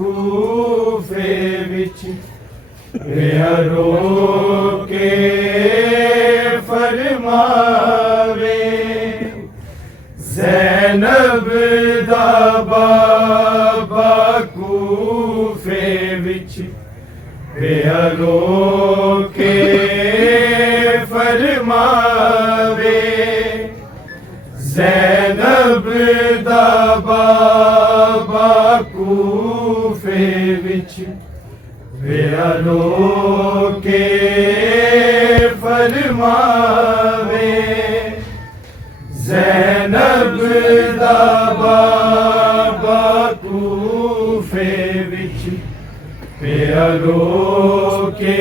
कूफे विच रो के फरमावे ज़ैनब दा बाबा कूफे विच रो के फरमावे ज़ैनब दा बाबा कूफे विच रो के फरमावे ज़ैनब दा बाबा कूफे विच रो के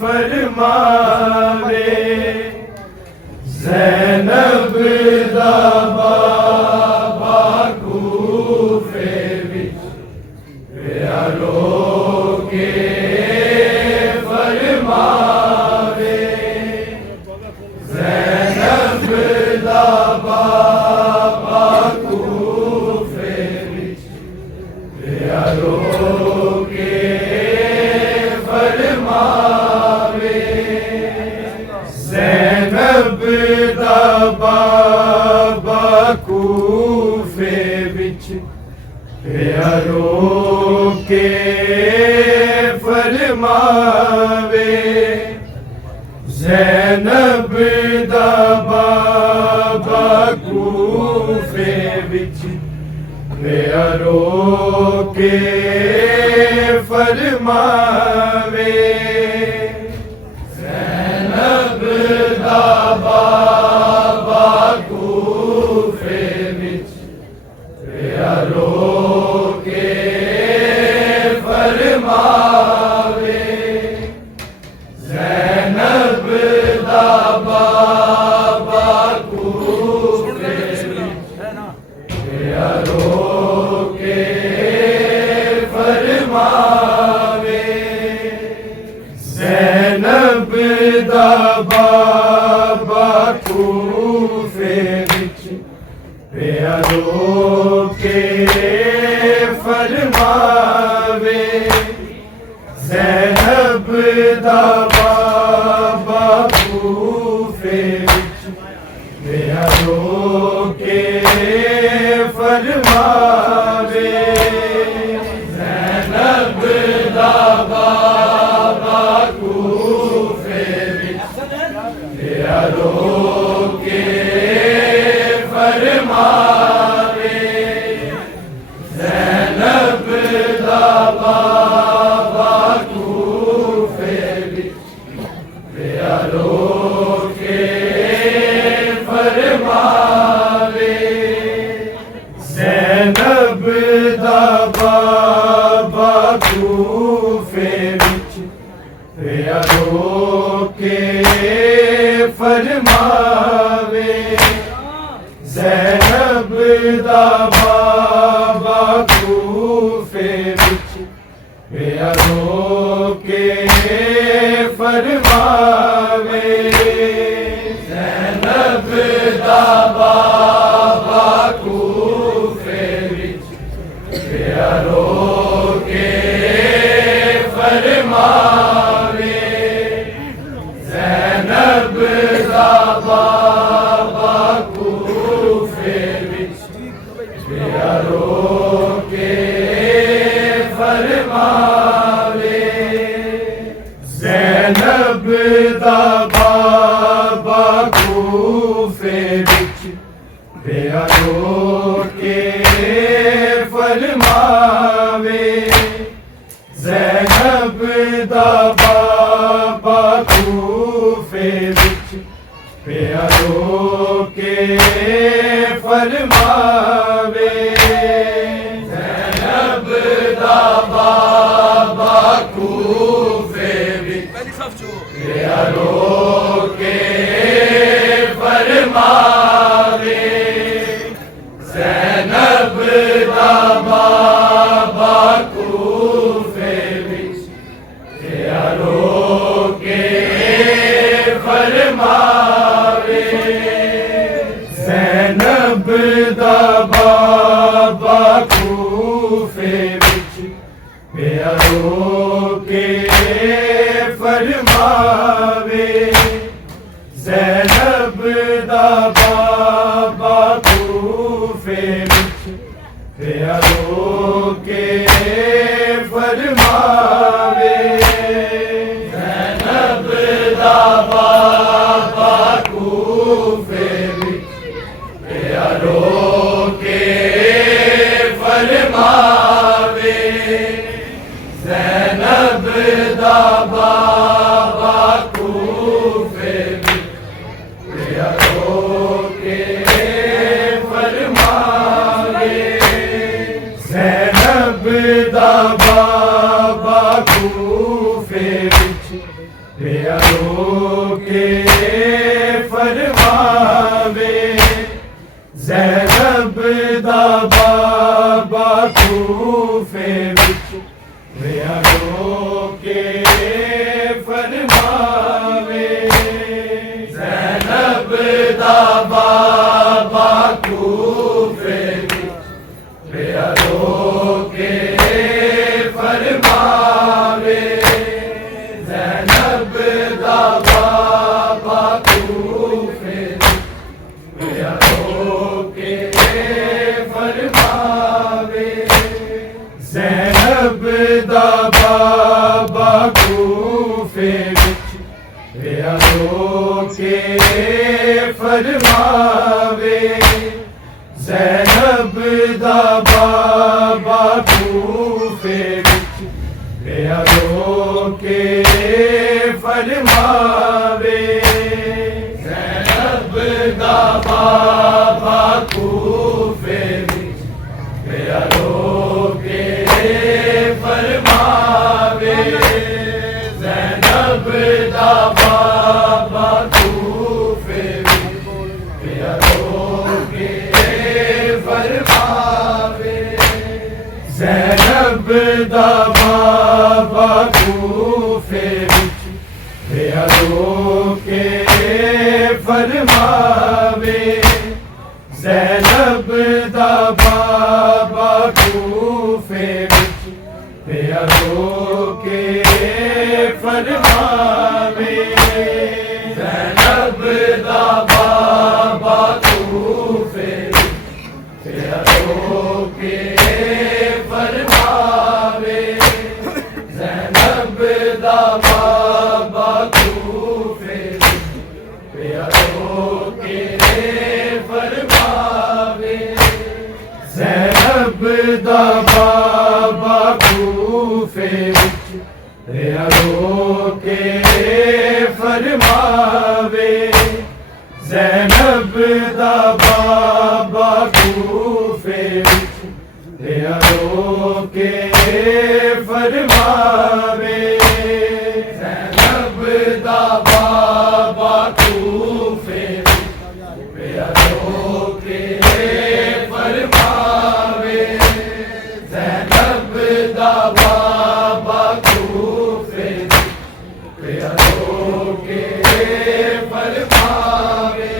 फरमावे ज़ैनब दा बाबा कूफे विच रो के फरमावे ज़ैनब दा बाबा कूफे विच रो के फरमावे ज़ैनब दा बाबा कूफे विच रो के फरमावे ज़ैनब दा बाबा कूफे विच रो के फरमावे ज़ैनब दा बाबा कूफे विच रो के फरमावे ज़ैनब दा बाबा कूफे रो के फरमावे ज़ैनब दा बाबा कूफे विच रो के फरमावे ज़ैनब दा बाबा कूफे विच रो के फरमावे ज़ैनब दा बाबा कूफे विच रो के फरमावे ज़ैनब दा बाबा कूफे विच रो के फरमावे ज़ैनब दा बाबा कूफे विच रो के फरमावे ज़ैनब दा बाबा कूफे विच रो के फरमावे ज़ैनब दा बाबा कूफे विच रो के फरमावे ज़ैनब दा बाबा कूफे विच रो के फरमावे ज़ैनब दा बाबा कूफे विच रो के फरमावे ज़ैनब दा बाबा कूफे विच रो के फरमावे ज़ैनब दा बाबा कूफे विच रो के फरमावे ज़ैनब दा बाबा कूफे विच रो के फरमावे ज़ैनब दा बाबा कूफे फरमावे ज़ैनब दा बाबा कूफे विच पिया रो के फरमावे ज़ैनब दा बाबा कूफे विच पिया रो के फरमावे ज़ैनब दा बाबा कूफे विच पिया रो के फरमावे ज़ैनब दा बाबा कूफे विच पिया रो के फरमावे ज़ैनब दा बाबा कूफे विच पिया रो के फरमावे ज़ैनब दा बाबा कूफे विच पिया रो के फरमावे ज़ैनब दा बाबा कूफे विच पिया रो के फरमावे ज़ैनब दा बाबा कूफे विच पिया रो के फरमावे ज़ैनब दा बाबा कूफे विच पिया रो के फरमावे ज़ैनब दा बाबा कूफे विच पिया रो के फरमावे ज़ैनब दा बाबा कूफे विच पिया रो के फरमावे ज़ैनब दा बाबा कूफे विच पिया रो के फरमावे ज़ैनब दा बाबा कूफे विच पिया रो के फरमावे ज़ैनब दा बाबा कूफे विच पिया रो के फरमावे ज़ैनब दा बाबा कूफे विच पिया रो के फरमावे ज़ैनब दा बाबा कूफे विच पिया रो के फरमावे ज़ैनब दा बाबा कूफे विच पिया रो के फरमावे ज़ैनब दा बाबा कूफे विच पिया रो के फरमावे ज़ैनब दा बाबा कूफे विच पिया रो के फरमावे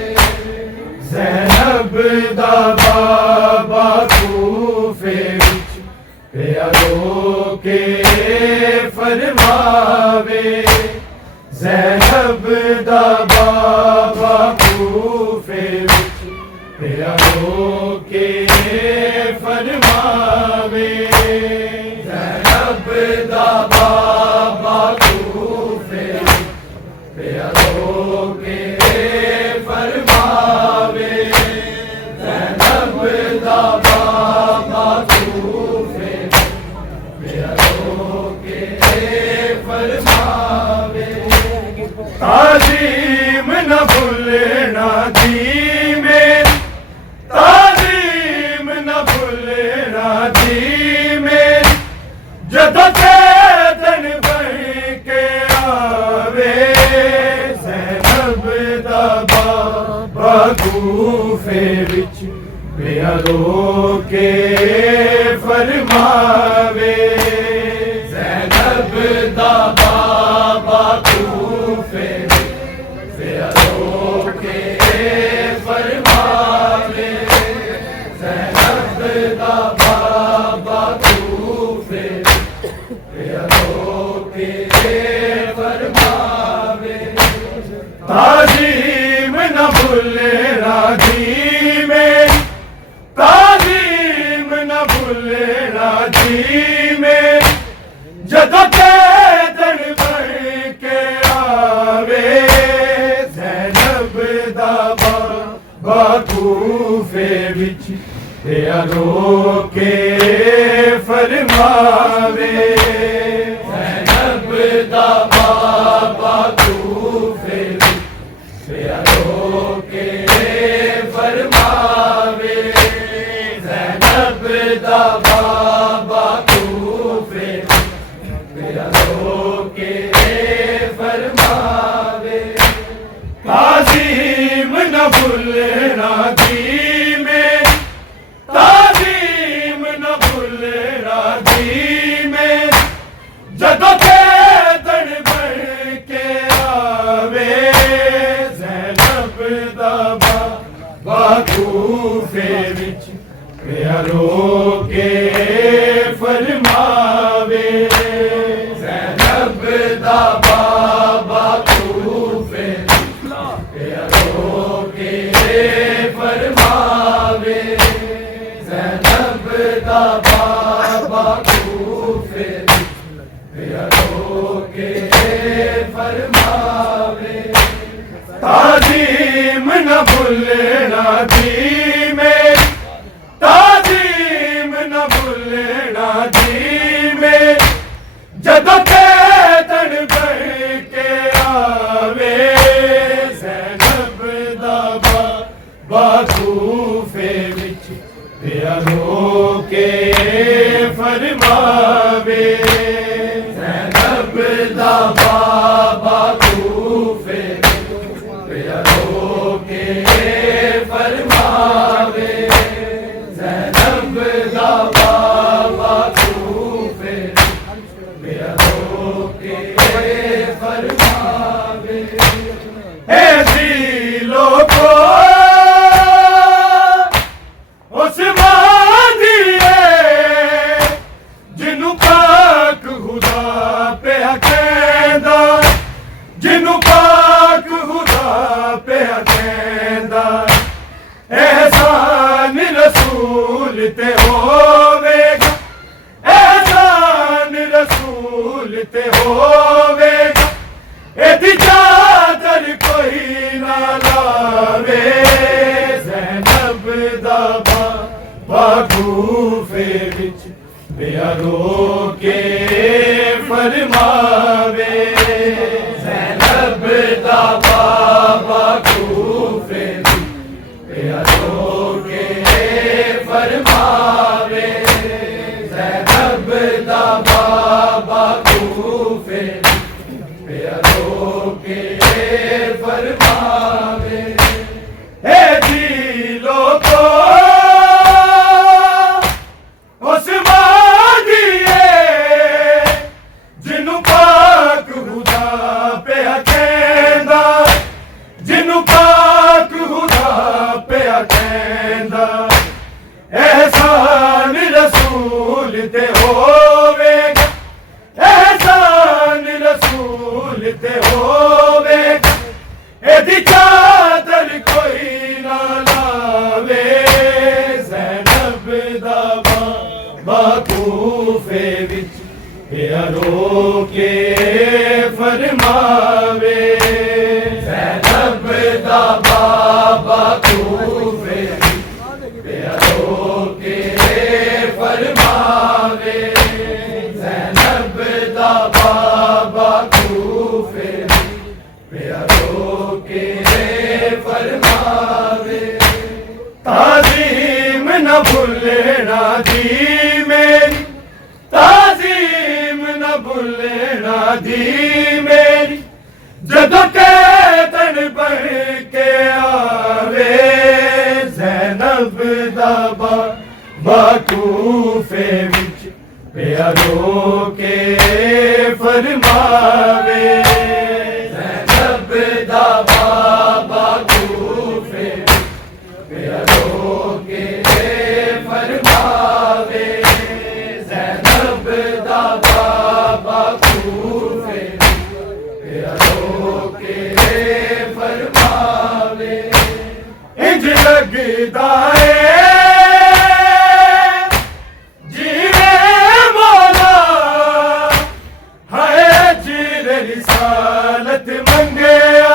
ज़ैनब दा बाबा कूफे विच पिया रो के फरमावे ज़ैनब दा बाबा कूफे विच पिया रो के फरमावे ज़ैनब दा बाबा कूफे विच पिया रो के फरमावे ज़ैनब दा बाबा कूफे विच पिया रो के फरमावे ताज़ीम न भूलना दी मेरी ताज़ीम न भूलना दी मेरी जदों चेतन बन के आवे ज़ैनब दा बाबा कूफे विच पिया रो के फरमावे ज़ैनब दा बाबा कूफे विच पिया रो के फरमावे ज़ैनब दा बाबा कूफे विच पिया रो के फरमावे ताज़ीम न भुलना जी मेरी, ताज़ीम न भुलना जी मेरी, जदों कैदन बन के आवे ज़ैनब दा बाबा कूफे विच रो के फरमावे ज़ैनब दा बाबा कूफे विच रो के फरमावे ज़ैनब दा बाबा कूफे रो के फरमावे ताज़ीम न भुलना जी मेरी, ताज़ीम न भुलना जी मेरी, जदों कैदन बन के आवे ज़ैनब दा बाबा कूफे विच रो के फरमावे ज़ैनब दा बाबा कूफे रो के फरमावे ज़ैनब दा बाबा कूफे रो के फरमावे ताज़ीम न भुलना जी मेरी, ताज़ीम न भुलना जी मेरी, जदों कैदन बन के आवे ज़ैनब दा बाबा कूफे विच रो के फरमावे ज़ैनब दा बाबा कूफे रो के फरमावे ज़ैनब दा बाबा कूफे रो के फरमावे ए दिलो को उस वादिए जिन्नू पाक खुदा पे कहंदा, जिन्नू पाक खुदा पे कहंदा एहसान रसूल ते होवेगा, एहसान रसूल ते होवेगा, एदी चादर कोई ना लावे ज़ैनब दा बाबा कूफे विच रो के फरमावे ज़ैनब दा बाबा कूफे रो के फरमावे ज़ैनब दा बाबा कूफे रो के फरमावे हे दिलो को उस वादिए जिन्नू पाक खुदा पे कहंदा, जिन्नू पाक खुदा पे कहंदा एहसान रसूल ते होवेगा, एहसान रसूल ते होवेगा, एदी चादर कोई ना लावे ज़ैनब दा बाबा कूफे विच रो के फरमावे ज़ैनब दा बाबा कूफे रो के फरमावे ज़ैनब दा बाबा कूफे रो के फरमावे ताज़ीम न भुलना जी मेरी, ताज़ीम न भुलना जी मेरी, जदों कैदन बन के आवे ज़ैनब दा बाबा कूफे विच रो के फरमावे ज़ैनब दा बाबा कूफे रो के फरमावे ज़ैनब दा बाबा कूफे रो के लगदा है जीवे मौला हाय अजीर रिसालत मंगया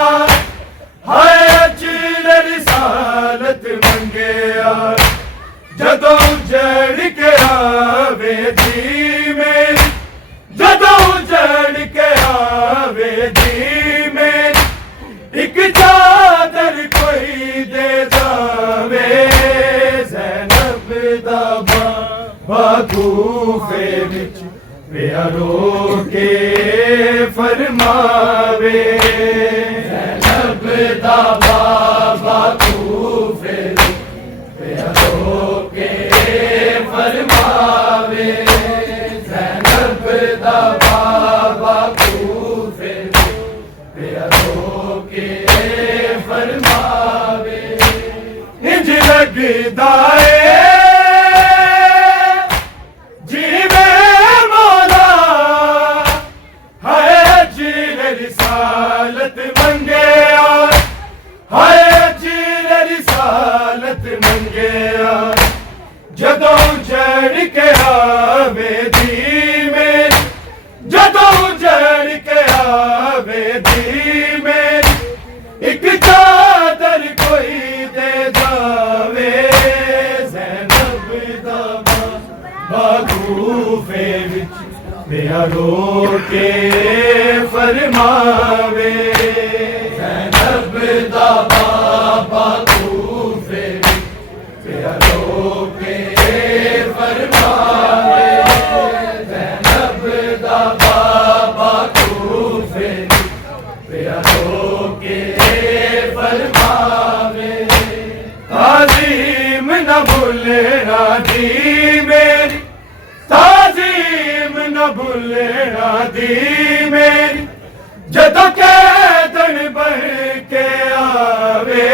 हाय अजीर रिसालत मंगया जदों जड़ के आवे दी मेरी जदों जड़ के आवे दी मेरी एक चादर कोई दे जावे ज़ैनब दा बाबा कूफे विच प्यारो के फरमावे ज़ैनब दा बाबा कूफे विच प्यारो के फरमावे ज़ैनब दा बाबा कूफे विच प्यारो के फरमावे इंज लगदा है जीवे मौला हाय अजीर रिसालत मंगया हाय अजीर रिसालत मंगया जदों जड़ के आवे दी मेरी जदों जड़ के आवे दी मेरी एक चादर कोई दे जावे ज़ैनब दा बाबा कूफे विच प्यारो के फरमावे ज़ैनब दा बाबा कूफे विच प्यारो के फरमावे ज़ैनब दा बाबा कूफे विच प्यारो के फरमावे ताज़ीम न भूलना दी मेरी ताज़ीम न भूलना दी मेरी जदों कैदन बन के आवे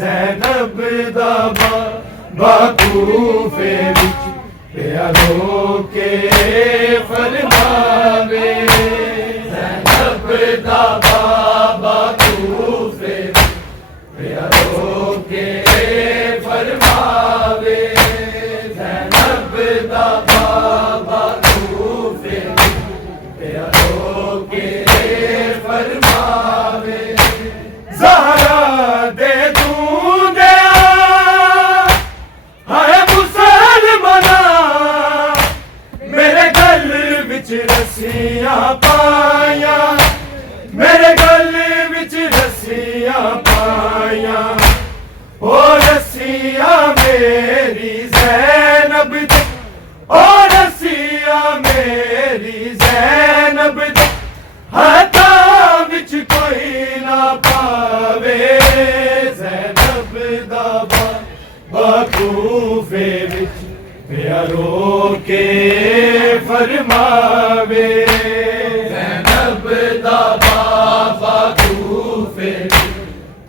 ज़ैनब दा बाबा कूफे विच प्यारो के फरमावे ज़ैनब दा बाबा कूफे विच प्यारो के फरमावे ज़ैनब दा बाबा कूफे विच प्यारो के फरमावे ज़हरा दे दूं दया हाय मुसलमाना मेरे गल विच रस्सियां पाया मेरे गल विच रस्सियां पाया ओ रस्सियां मेरी ज़ैनब दे ओ रस्सियां मेरी ज़ैनब दे हाथां विच कोई ना पावे ज़ैनब दा बाबा कूफे विच प्यारो के फरमावे ज़ैनब दा बाबा कूफे विच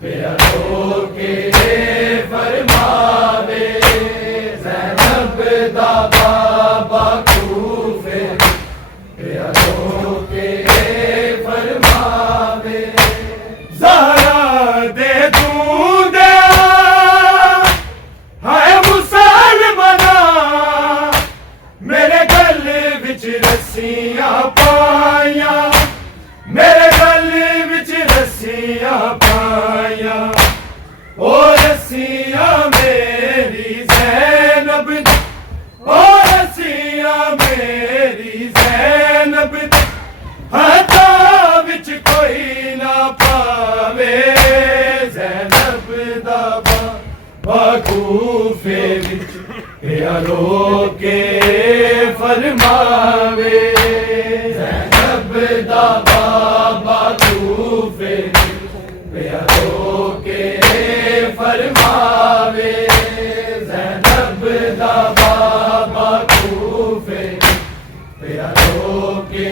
प्यारो के फरमावे ज़ैनब दा बाबा कूफे विच प्यारो के फरमावे ज़हरा दे दूं दया हाय मुसलमाना मेरे गल विच रस्सियां पाया मेरे गल विच रस्सियां पाया ओ रस्सियां मेरी ज़ैनब दी ओ रस्सियां मेरी ज़ैनब दी हाथां विच कोई ना पावे ज़ैनब दा बाबा कूफे विच प्यारो के फरमावे ज़ैनब दा बाबा कूफे विच प्यारो के फरमावे ज़ैनब दा बाबा कूफे विच प्यारो के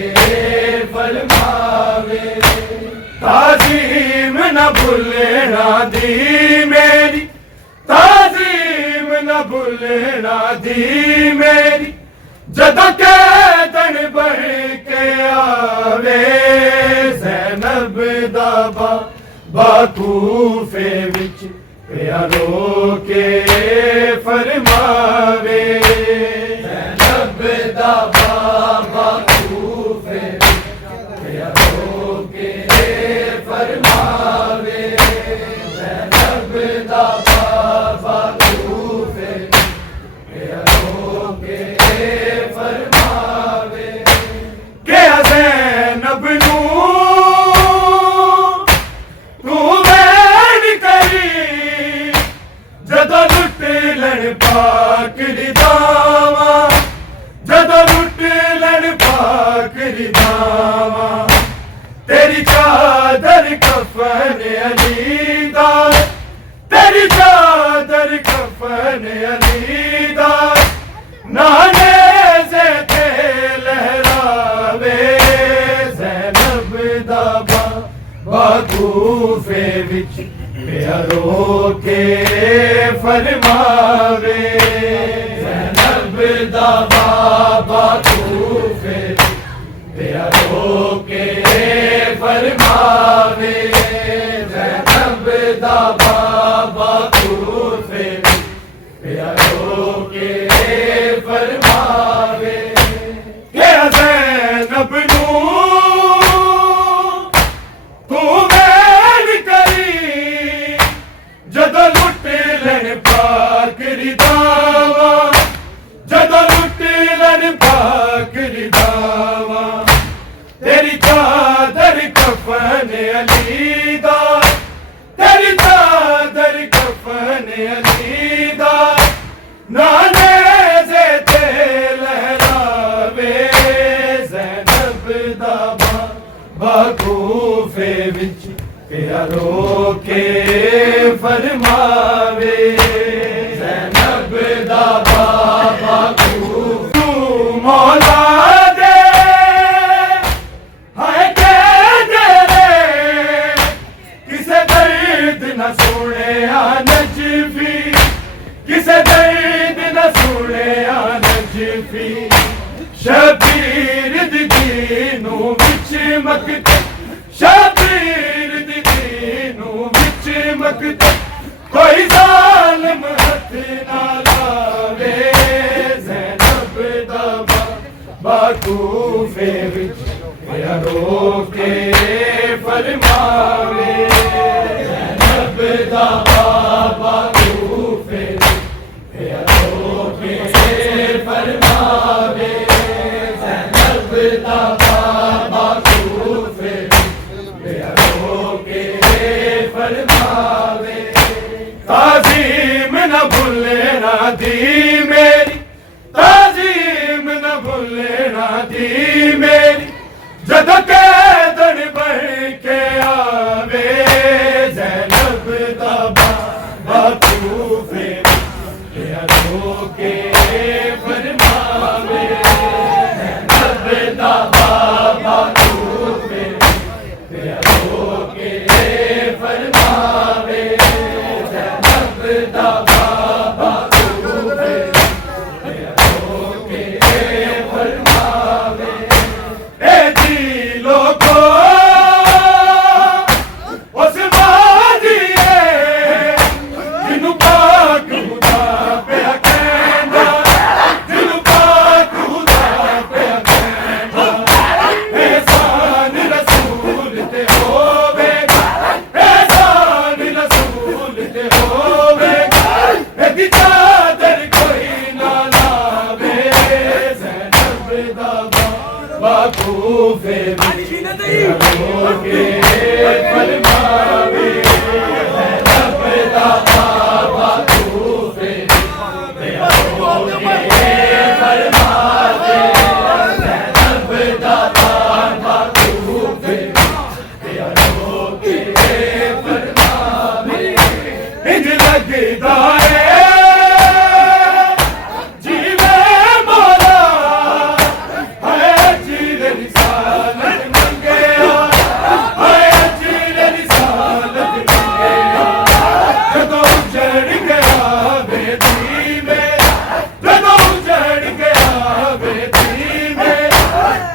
फरमावे ताज़ीम न भूलना दी मेरी ताज़ीम न भूलना दी मेरी जदों कैदन बन के आवे ज़ैनब दा बाबा कूफे विच प्यारो के फरमावे ज़ैनब दा बाबा कूफे प्यारो के फरमावे ज़ैनब दा बाबा कूफे प्यारो के फरमावे के ज़ैनब नू तू वैन करी जदों लुट लड़ पाक रिदावा जदों लुट लड़ पाक रिदावा तेरी चादर कफन अली दा तेरी चादर कफन अली दा नाने से थे लहरावे ज़ैनब दा बाकूफे विच प्यारो के फरमावे ज़ैनब दा बाबा कूफे प्यारो के फरमावे ज़ैनब दा बाबा कूफे प्यारो के फरमावे के ज़ैनब नू तू वैन करी जदों लुट लड़ पाक रिदावा जदों लुट लड़ पाक रिदावा तेरी चादर कफन अली दा तेरी चादर कफन अली दा नाने से ते लहरावे ज़ैनब दा बाकूफे विच प्यारो के फरमावे ज़ैनब दा बाबा कूफे तू मौला दे हाय के दे रे किसे दर्द न सुने आ नजफी किसे दर्द न सुने आ नजफी शबीर दीनू विच मकते शबीर दीनू विच मकते कोई जालिम हथ ना लावे ज़ैनब दा बाकूफे विच प्यारो के फरमावे ज़ैनब दा बाबा कूफे प्यारो के फरमावे ज़ैनब दा बाबा कूफे प्यारो के फरमावे ताज़ीम न भूलना दी मेरी ताज़ीम न भूलना दी मेरी जदों कैदन बन के आवे ज़ैनब दा बाकूफे प्यारो के फरमावे ज़ैनब दा बाबा कूफे प्यारो के फरमावे ज़ैनब दा बाबा कूफे प्यारो के फरमावे ए दिलों को उस बादिए जिन्हों पाक खुदा पे कहना जिन्हों पाक खुदा पे कहना एहसान रसूल ते होवेगा एहसान रसूल ते होवेगा एदी चादर कोई ना लावे ज़ैनब दा बाकूफे प्यारो के फरमावे ज़ैनब दा बाबा कूफे प्यारो के फरमावे ज़ैनब दा बाबा कूफे प्यारो के फरमावे इंज लगदा है जीवे मौला है जीरे रिसालत मंगया है जीरे रिसालत मंगया जदों उजड़ गया बेदी में जदों उजड़ गया बेदी में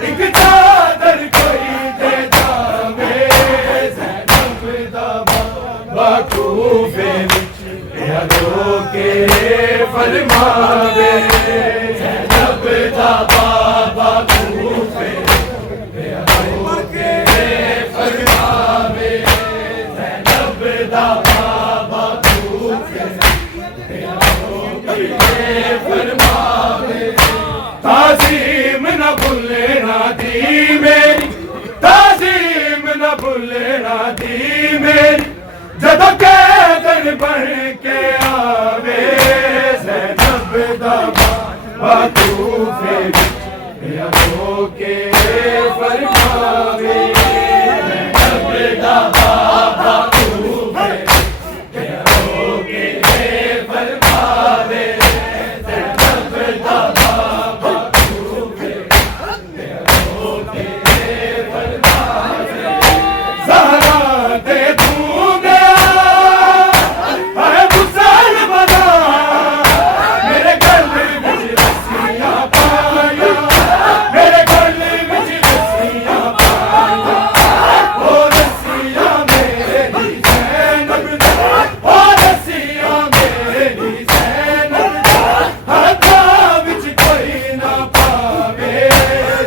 एक चादर कोई दे जावे ज़ैनब दा बाकूफे विच के फरमावे ज़ैनब दा बाबा कूफे के फरमावे ज़ैनब दा बाबा कूफे के फरमावे ताज़ीम न भूलना दी मेरी ताज़ीम न भूलना दी मेरी जदों कैदन बन के आवे ज़ैनब दा बाबा कूफे के फरमावे ज़ैनब दा बाबा कूफे के फरमावे ज़ैनब दा बाबा कूफे के फरमावे ज़हरा दे दूंगा है मुसलमाना मेरे गले विच रस्सियां पाया मेरे गले विच रस्सियां पाया ओ रस्सियां मेरी ज़ैनब दा ओ रस्सियां मेरी ज़ैनब दा हत्था विच कोई ना पावे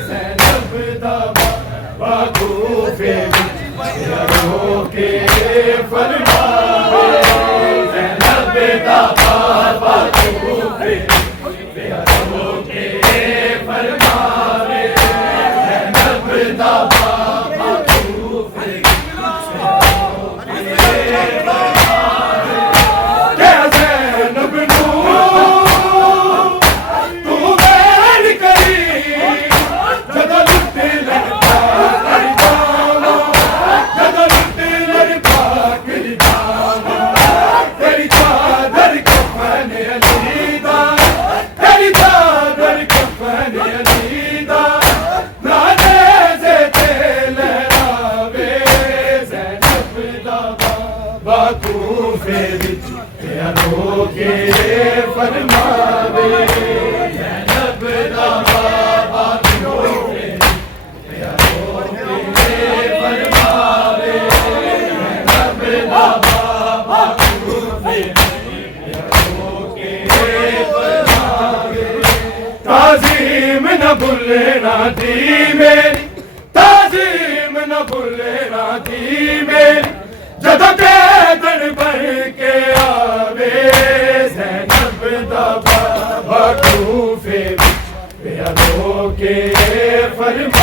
ज़ैनब दा बाबा कूफे के फरमावे ज़ैनब दा बाबा कूफे के फरमावे ज़ैनब दा बाबा कूफे क्या ज़ैनब नू तू वैन करी जदों लुट लड़का कर जाना जदों लुट लड़का कर जाना तेरी चादर कफन अलीदा तेरी चादर कफन अलीदा नाने से लहरावे ज़ैनब दा बाबा कूफे विच के फरमावे ज़ैनब दा बाबा कूफे फरमावे ज़ैनब दा बाबा कूफे फरमावे ताज़ीम न भूलना दी मेरी ताज़ीम न भूलना दी मेरी जदों कैदन बन के आवे ज़ैनब दा बाबा कूफे के फरमा